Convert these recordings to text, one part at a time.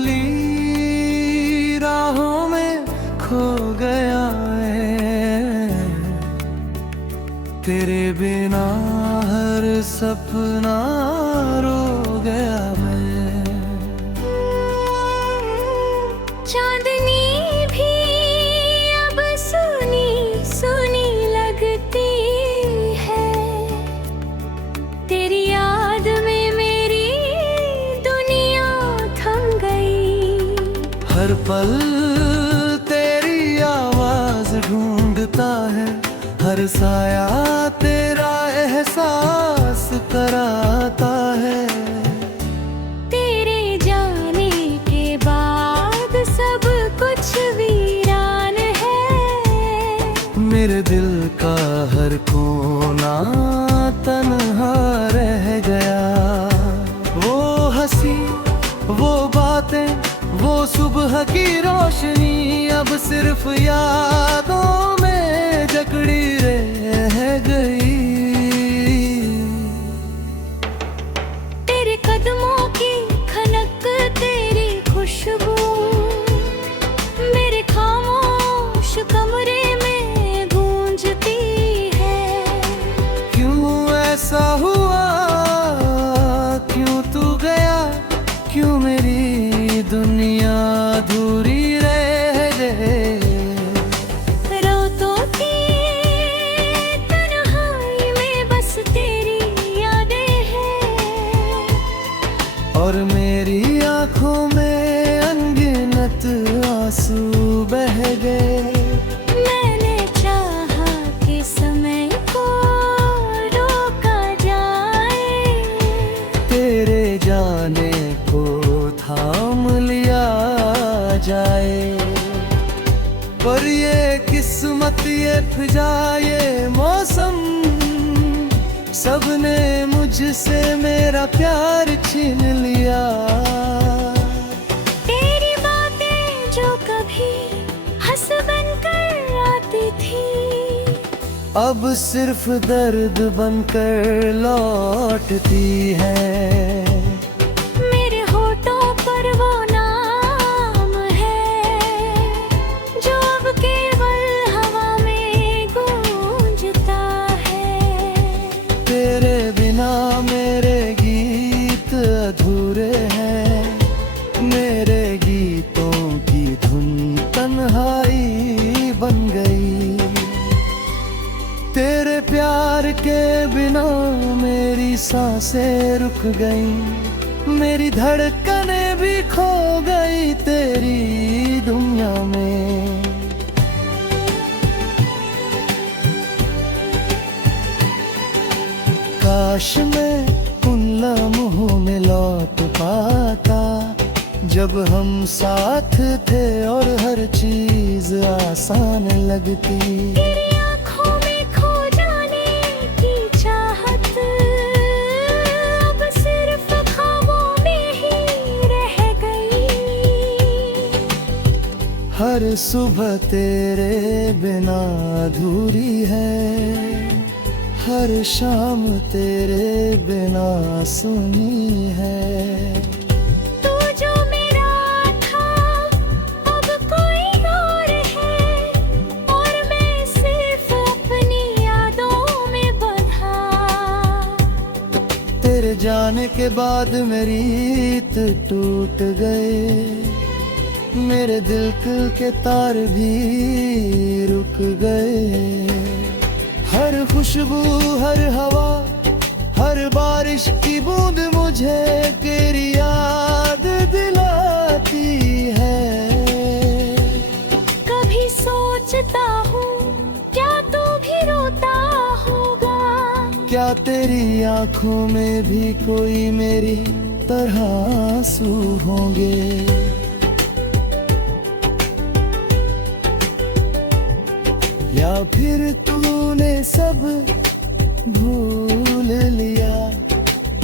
गली राहों में खो गया है, तेरे बिना हर सपना रो गया मैं। चांदनी भी अब सुनी सुनी लगती है, तेरी याद में मेरी दुनिया थम गई। हर पल तेरी आवाज ढूंढता है, हर साया तेरा एहसास कराता है। तेरे जाने के बाद सब कुछ वीरान है, मेरे दिल का हर कोना तन्हा रह गया। वो हंसी, वो बातें, वो सुबह की रोशनी अब सिर्फ यादों में जकड़ी रह गई। तेरे कदमों की खनक, तेरी खुशबू मेरे खामोश कमरे में गूंजती है। क्यों ऐसा हुआ, क्यों तू गया, क्यों मेरी दुनिया अधूरी रह गई। रातों की तन्हाई में बस तेरी यादें हैं, और मेरी आंखों में अनगिनत आंसू बह गए। मैंने चाहा कि समय को रोका जाए, तेरे जाने को थाम लिया जाए। पर ये किस्मत, ये फिजा, ये मौसम, सबने मुझसे मेरा प्यार छीन लिया। तेरी बातें जो कभी हंस बनकर आती थी, अब सिर्फ दर्द बनकर लौटती है। मेरे होठों पर वो नाम है जो अब केवल हवा में गूंजता है। तेरे बिना मेरे गीत अधूरे हैं, मेरे गीतों की धुन तन्हाई बन गई। तेरे प्यार के बिना मेरी सांसें रुक गई, मेरी धड़कनें भी खो गई तेरी दुनिया में। काश मैं उन लम्हों में लौट पाता, जब हम साथ थे और हर चीज आसान लगती। तेरी आँखों में खो जाने की चाहत अब सिर्फ ख्वाबों में ही रह गई। हर सुबह तेरे बिना अधूरी है, हर शाम तेरे बिना सुनी है। तू जो मेरा था अब कोई और है, और मैं सिर्फ अपनी यादों में बंधा। तेरे जाने के बाद मेरी रीत टूट गए, मेरे दिल के तार भी रुक गए। हर खुशबू, हर हवा, हर बारिश की बूंद मुझे तेरी याद दिलाती है। कभी सोचता हूँ क्या तू भी रोता होगा, क्या तेरी आंखों में भी कोई मेरी तरह आंसू होंगे। या फिर तूने सब भूल लिया,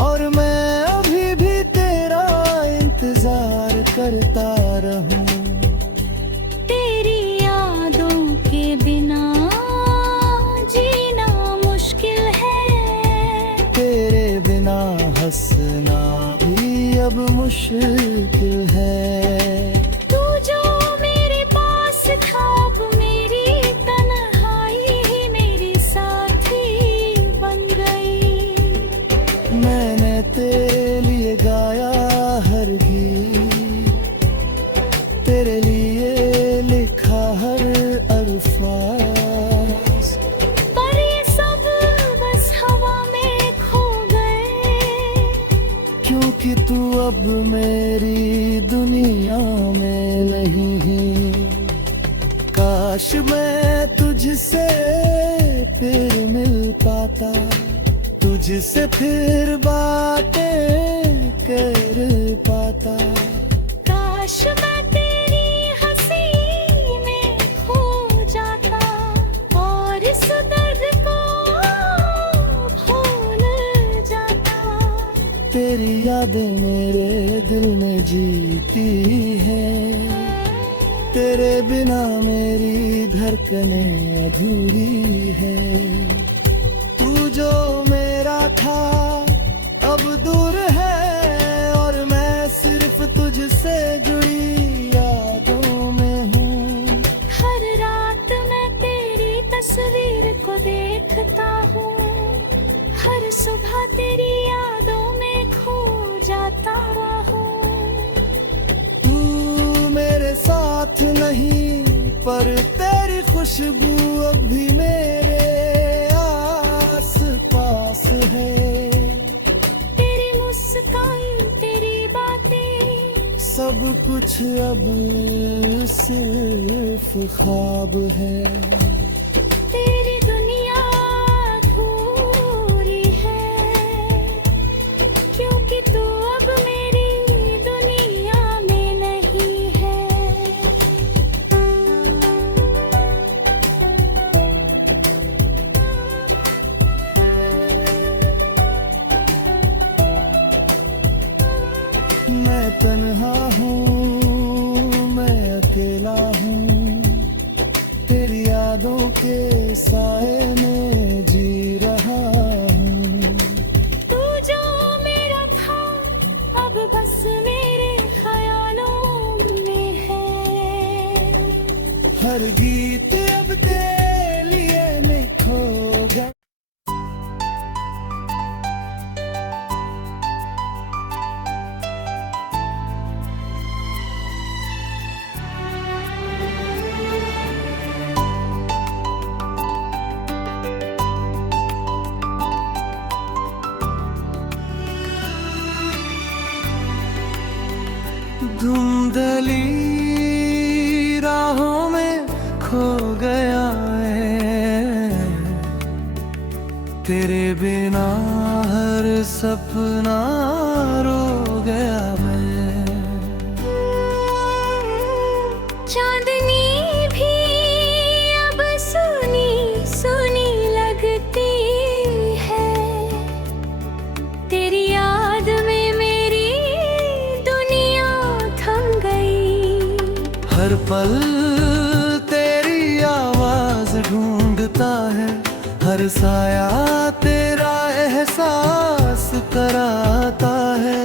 और मैं अभी भी तेरा इंतजार करता रहूं। तेरी यादों के बिना जीना मुश्किल है, तेरे बिना हंसना भी अब मुश्किल है। तू जो मेरे पास था अब मेरी तन्हाई ही मेरी साथी बन गई। मैंने तेरे लिए गाया हर गीत, तेरे लिए लिखा हर अल्फाज, पर ये सब बस हवा में खो गए। क्योंकि तू अब मेरी दुनिया में नहीं। काश मैं तुझसे फिर मिल पाता, तुझसे फिर बातें कर पाता। काश मैं तेरी हंसी में खो जाता और इस दर्द को भूल जाता। तेरी यादें मेरे दिल में जीती है, तेरे बिना मेरी धड़कनें अधूरी है। तू जो मेरा था अब दूर है और मैं सिर्फ तुझसे जुड़ी यादों में हूँ। हर रात मैं तेरी तस्वीर को देखता हूँ, हर सुबह तेरी यादों में खो जाता हूँ। तू मेरे साथ नहीं पर तेरी खुशबू अब भी मेरे आस पास है। तेरी मुस्कान तेरी बातें सब कुछ अब सिर्फ ख्वाब है। तेरी दुनिया अधूरी है, क्योंकि तू अब मेरी दुनिया में नहीं है। मैं तन्हा हूँ, मैं अकेला हूँ, तेरी यादों के साए में जी रहा हूँ। तू जो मेरा था अब बस मेरे ख्यालों में है। हर गीत अब तेरे लिए मैं खो गया। धुंधली राहों में खो गया है, तेरे बिना हर सपना रो गया मैं। चांदनी भी अब सुनी सुनी लगती है, तेरी याद में मेरी दुनिया थम गई। हर पल तेरी आवाज ढूंढता है, हर साया तेरा एहसास कराता है।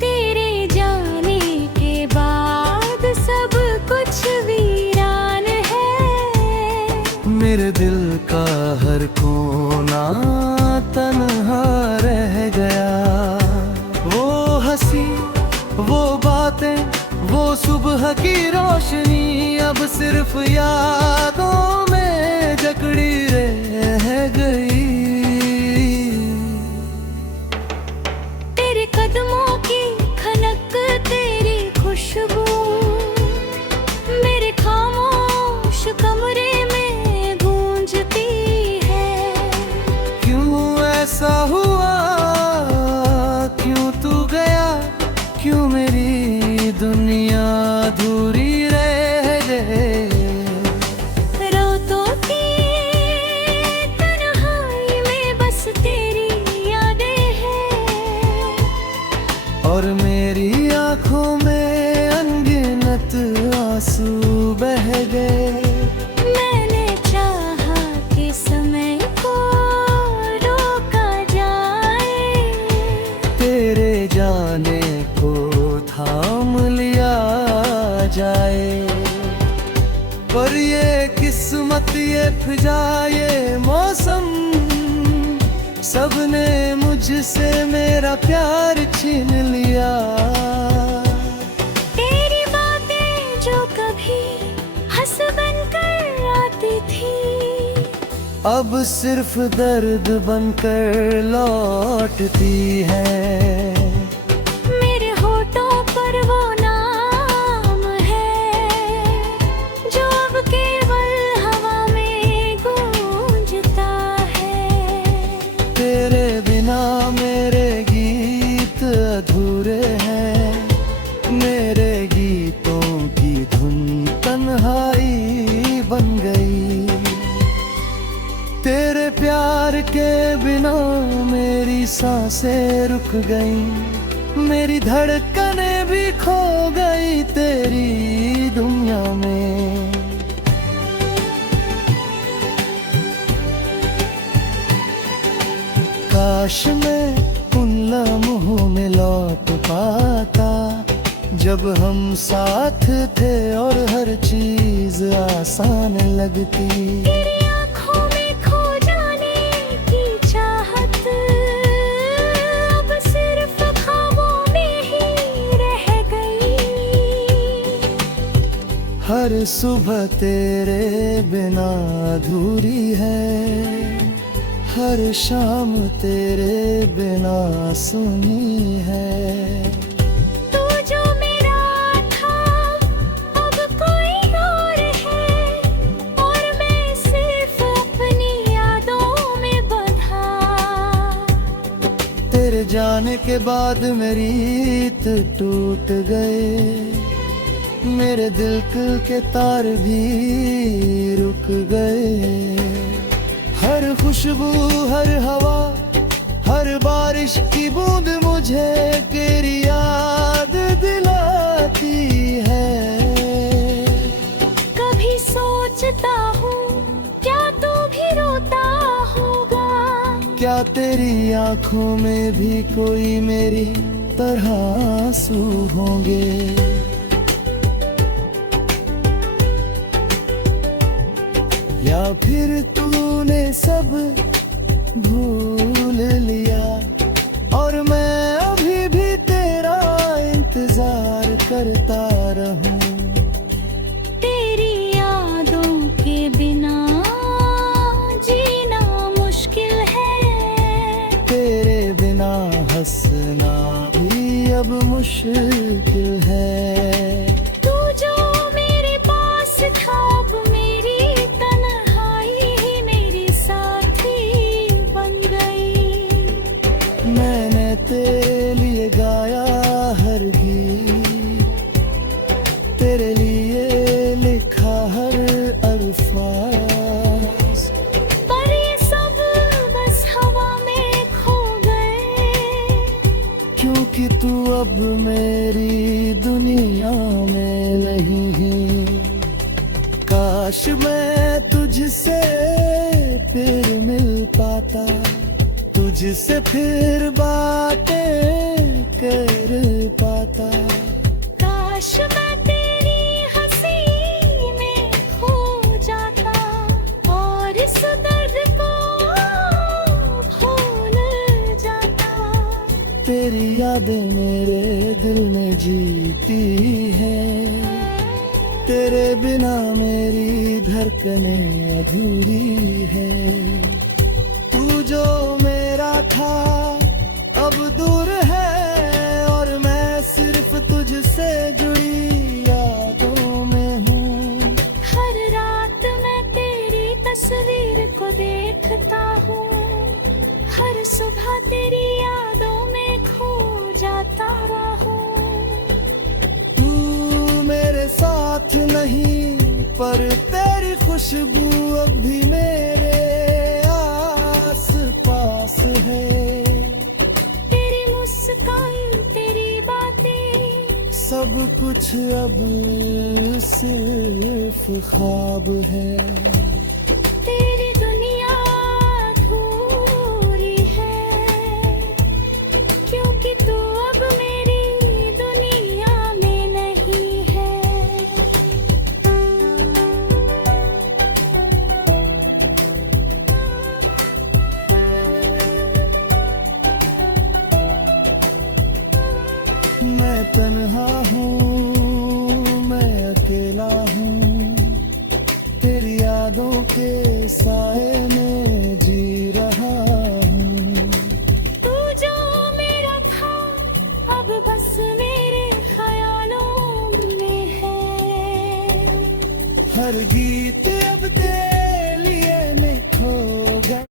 तेरे जाने के बाद सब कुछ वीरान है। मेरे दिल का हर कोना तन्हा रह गया। वो हंसी, वो बातें, वो सुबह की रोशनी अब सिर्फ यादों में जकड़ी रह गई। तेरे कदमों की खनक तेरी खुशबू मेरे खामोश कमरे में गूंजती है। क्यों ऐसा हुआ, क्यों तू गया, क्यों मेरी दुनिया अधूरी रह गई। रो तो थी सबने मुझसे मेरा प्यार छीन लिया। तेरी बातें जो कभी हंस बनकर आती थी, अब सिर्फ दर्द बनकर लौटती है। मेरे होठों पर वो नाम है जो अब केवल हवा में गूंजता है। तेरे बिना मेरे गीत अधूरे हैं, मेरे गीतों की धुन तन्हाई बन गई। तेरे प्यार के बिना मेरी सांसें रुक गई, मेरी धड़कनें भी खो गई तेरी दुनिया में। काश मैं उन लम्हों में लौट पाता जब हम साथ थे और हर चीज आसान लगती। तेरी आँखों में खो जाने की चाहत अब सिर्फ ख्वाबों में ही रह गई। हर सुबह तेरे बिना अधूरी है, हर शाम तेरे बिना सुनी है। तू जो मेरा था अब कोई और है, और मैं सिर्फ अपनी यादों में बंधा। तेरे जाने के बाद मेरी रीत टूट गए, मेरे दिल के तार भी रुक गए। हर खुशबू, हर हवा, हर बारिश की बूंद मुझे तेरी याद दिलाती है। कभी सोचता हूँ क्या तू भी रोता होगा, क्या तेरी आंखों में भी कोई मेरी तरह आंसू होंगे। या फिर तूने सब भूल लिया और मैं अभी भी तेरा इंतजार करता रहूं। तेरी यादों के बिना जीना मुश्किल है, तेरे बिना हंसना भी अब मुश्किल है। तू जो मेरे पास था अब मेरी तन्हाई ही मेरी साथी बन गई। मैंने तेरे लिए गाया हर गीत, तेरे लिए लिखा हर अल्फाज, पर ये सब बस हवा में खो गए, क्योंकि तू अब मेरी दुनिया में नहीं। काश मैं तुझसे फिर मिल पाता, तुझसे फिर बातें कर पाता। काश मैं तेरी हंसी में खो जाता और इस दर्द को भूल जाता। तेरी यादें मेरे दिल में जीती है, तेरे बिना मेरी धड़कनें अधूरी है। तू जो मेरा था अब दूर है और मैं सिर्फ तुझसे जुड़ी यादों में हूँ। हर रात मैं तेरी तस्वीर को देखता हूँ, हर सुबह तेरी यादों में खो जाता रहूं। तू मेरे साथ नहीं पर तेरी खुशबू अब भी मेरे आस पास है। तेरी मुस्कान, तेरी बातें, सब कुछ अब सिर्फ ख्वाब है। तेरी दुनिया अधूरी है, क्योंकि तू अब मेरी दुनिया में नहीं है। तन्हा हूँ, मैं अकेला हूँ, तेरी यादों के साए में जी रहा हूँ। तू जो मेरा था अब बस मेरे ख्यालों में है। हर गीत अब तेरे लिए मैं खो गया।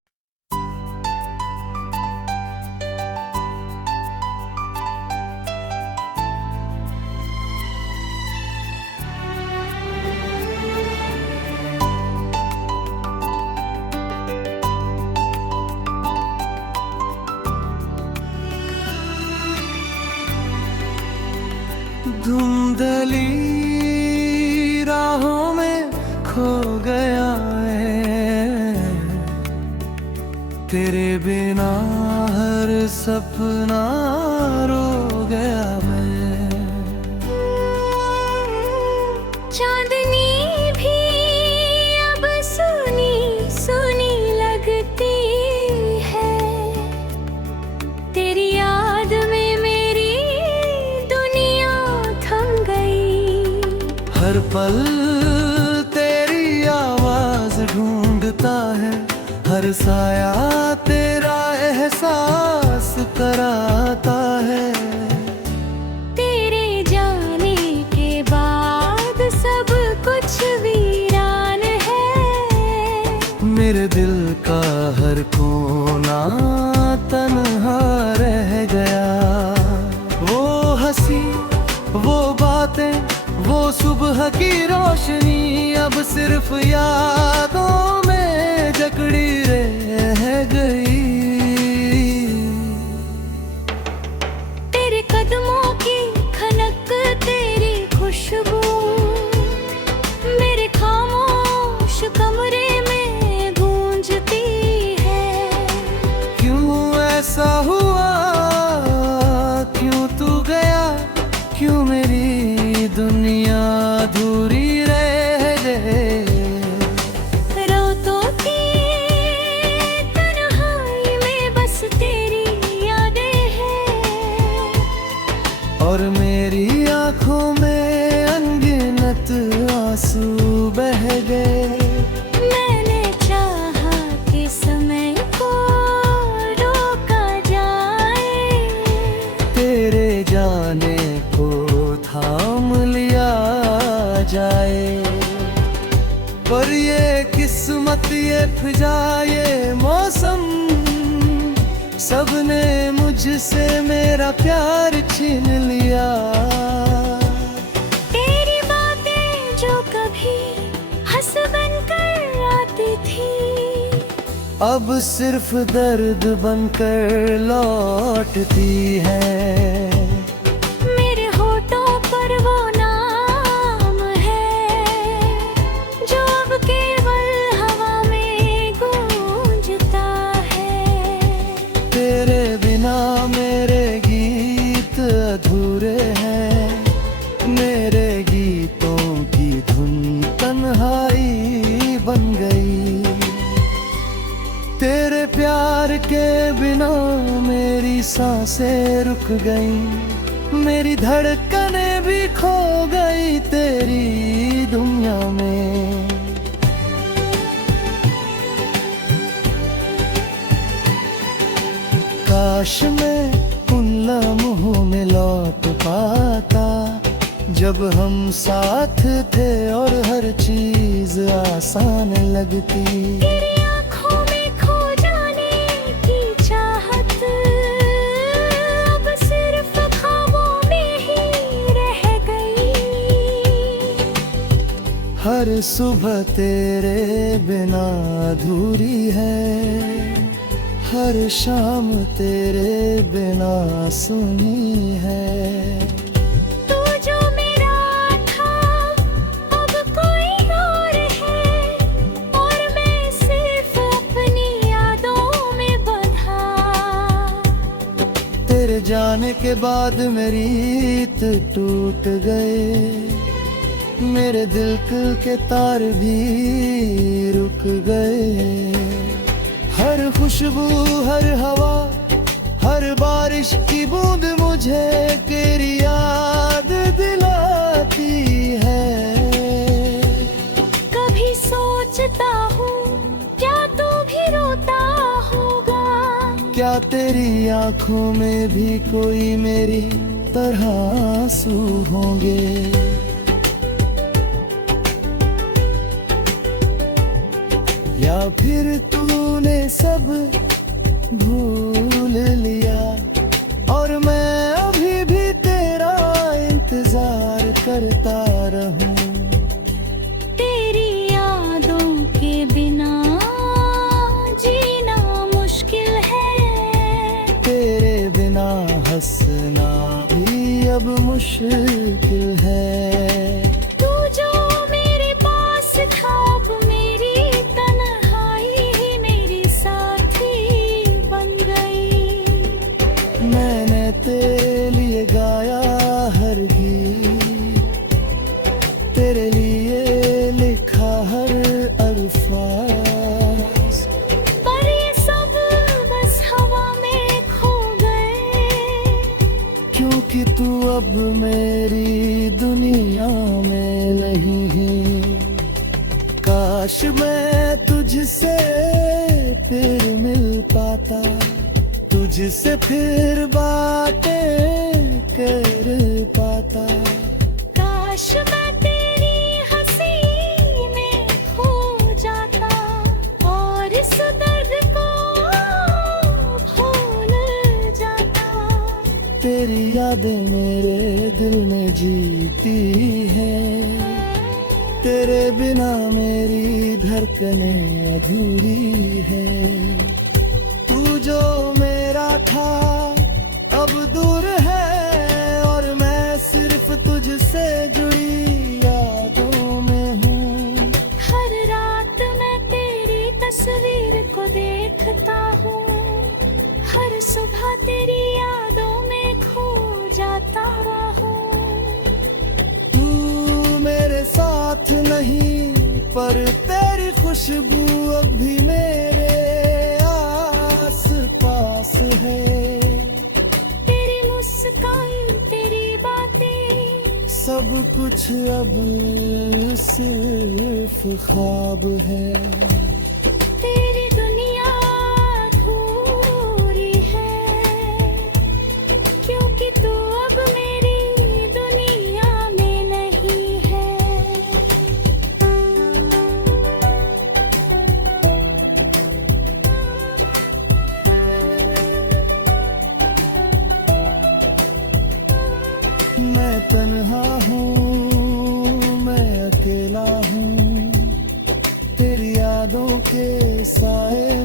धुंधली राहों में खो गया है, तेरे बिना हर सपना रो गया मैं। चांदनी भी अब सुनी सुनी लगती है, तेरी याद में मेरी दुनिया थम गई। हर पल तेरी आवाज ढूंढता है, हर साया तेरा एहसास कराता है। तेरे जाने के बाद सब कुछ वीरान है, मेरे दिल का हर कोना तन्हा रह गया। वो हंसी, वो बातें, वो सुबह की रोशनी अब सिर्फ यादों में जकड़ी रह गई। तेरे कदमों की खनक, तेरी खुशबू मेरे खामोश कमरे में गूंजती है। क्यों ऐसा हुआ, क्यों तू गया, क्यों मेरी दुनिया अधूरी रह गई। रातों की तन्हाई में बस तेरी यादें हैं, और मेरी आंखों में अनगिनत आंसू बह गए। मैंने चाहा कि समय को रोका जाए, तेरे जाने को थाम लिया जाए, पर ये किस्मत, ये फिजा, ये मौसम, सबने मुझसे मेरा प्यार छीन लिया। तेरी बातें जो कभी हंस बनकर आती थी, अब सिर्फ दर्द बनकर लौटती है। मेरे होठों पर वो नाम है जो अब केवल हवा में गूंजता है। तेरे बिना मेरे गीत अधूरे हैं, मेरे गीतों की धुन तन्हाई बन गई। तेरे प्यार के बिना मेरी सांसें रुक गई, मेरी धड़कनें भी खो गई तेरी दुनिया में। काश मैं उन लम्हों में लौट पाता, जब हम साथ थे और हर चीज आसान लगती। तेरी आँखों में खो जाने की चाहत अब सिर्फ ख्वाबों में ही रह गई। हर सुबह तेरे बिना अधूरी है, हर शाम तेरे बिना सुनी है। तू जो मेरा था अब कोई और है, और मैं सिर्फ अपनी यादों में बंधा। तेरे जाने के बाद मेरी रीत टूट गए, मेरे दिल के तार भी रुक गए। हर खुशबू, हर हवा, हर बारिश की बूंद मुझे तेरी याद दिलाती है। कभी सोचता हूँ क्या तू भी रोता होगा, क्या तेरी आंखों में भी कोई मेरी तरह आंसू होंगे। या फिर तूने सब भूल लिया और मैं अभी भी तेरा इंतजार करता रहूं। तेरी यादों के बिना जीना मुश्किल है, तेरे बिना हंसना भी अब मुश्किल है। तू जो मेरे पास था अब मेरी तन्हाई ही मेरी साथी बन गई। मैंने तेरे लिए गाया हर गीत, तेरे लिए लिखा हर अल्फाज, पर ये सब बस हवा में खो गए, क्योंकि तू अब मेरी दुनिया में नहीं है। काश मैं तुझसे फिर मिल पाता, तुझसे फिर बातें कर पाता। काश मैं तेरी हंसी में खो जाता और इस दर्द को भूल जाता। तेरी यादें मेरे दिल में जीती है, तेरे बिना मेरी धड़कनें अधूरी है। तू जो मेरा था अब दूर है और मैं सिर्फ तुझसे जुड़ी यादों में हूँ। हर रात मैं तेरी तस्वीर को देखता हूँ, हर सुबह तेरी यादों में खो जाता हूँ। तू मेरे साथ नहीं पर तेरी खुशबू अब भी मेरे आस पास है। तेरी मुस्कान तेरी बातें सब कुछ अब सिर्फ ख्वाब है। तेरी दुनिया अधूरी है, क्योंकि तू अब मेरी दुनिया में नहीं है। मैं तन्हा हूँ, मैं अकेला हूँ, तेरी यादों के साए